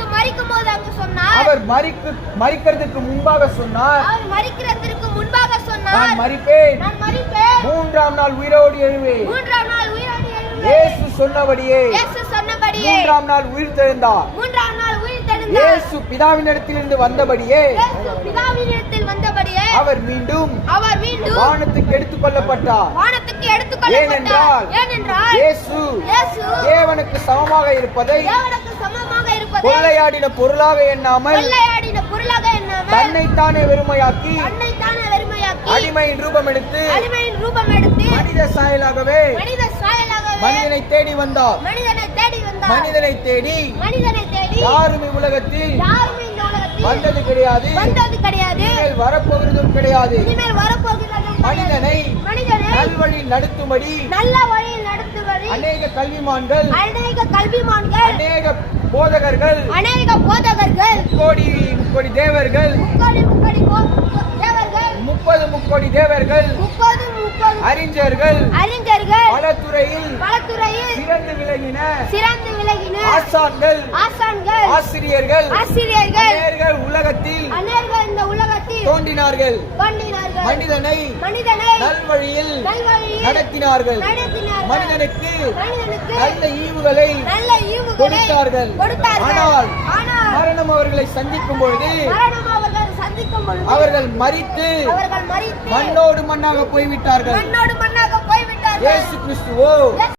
இயேசு மரிக்கும்போது அங்கு சொன்னார். அவர் மரிக்கிறதுக்கு முன்பாக சொன்னார், அவர் மரிக்கிறதற்கு முன்பாக சொன்னார், நான் மரிப்பேன், நான் மரிப்பேன், மூன்றாம் நாள் உயிரோடு எழுவேன். மூன்றாம் நாள் உயிரோடு எழுவேன். இயேசு சொன்னபடியே இயேசு சொன்னபடியே மூன்றாம் நாள் உயிர்த்தெழுந்தார். மூன்றாம் நாள் உயிர்த்தெழுந்தார். இயேசு பிதாவினிடத்திலிருந்து வந்தபடியே இயேசு பிதாவினிடத்தில் வந்தபடியே அவர் மீண்டும் வானத்துக்கு எடுத்துக் கொள்ளப்பட்டார். வானத்துக்கு எடுத்துக்கொள்ளப்பட்டார். ஏனென்றால் இயேசு தேவனுக்கு சமமாக இருப்பதை தேவனுக்கு சமமாக இருப்பதை கொள்ளையாடின பொருளாக எண்ணாமல் தன்னைத்தானே வெறுமையாக்கி அடிமையின் ரூபம் எடுத்து மனித சாயலாகவே மனிதனை தேடி வந்தார். மனிதனை தேடி யாரும் இவ்வுலகத்தில் வந்தது கிடையாது, இனிமேல் வரப்போகிறதும் கிடையாது. மனிதனை நல்வழி நடத்தும்படி அநேக கல்விமான்கள், அநேக போதகர்கள், முக்கோடி தேவர்கள், 30 முக்கோடி தேவர்கள், அறிஞர்கள், பல துறையில் சிறந்து விளங்கின ஆசான்கள், ஆசிரியர்கள் உலகத்தில் தோன்றினார்கள். மனிதனை நல்வழியில் நடத்தினார்கள். மனிதனுக்கு நல்ல ஈவுகளை கொடுத்தார்கள். ஆனால் மரணம் அவர்களை சந்திக்கும் பொழுது அவர்கள் மரித்து மண்ணோடு மண்ணாக போய்விட்டார்கள். இயேசு கிறிஸ்துவோ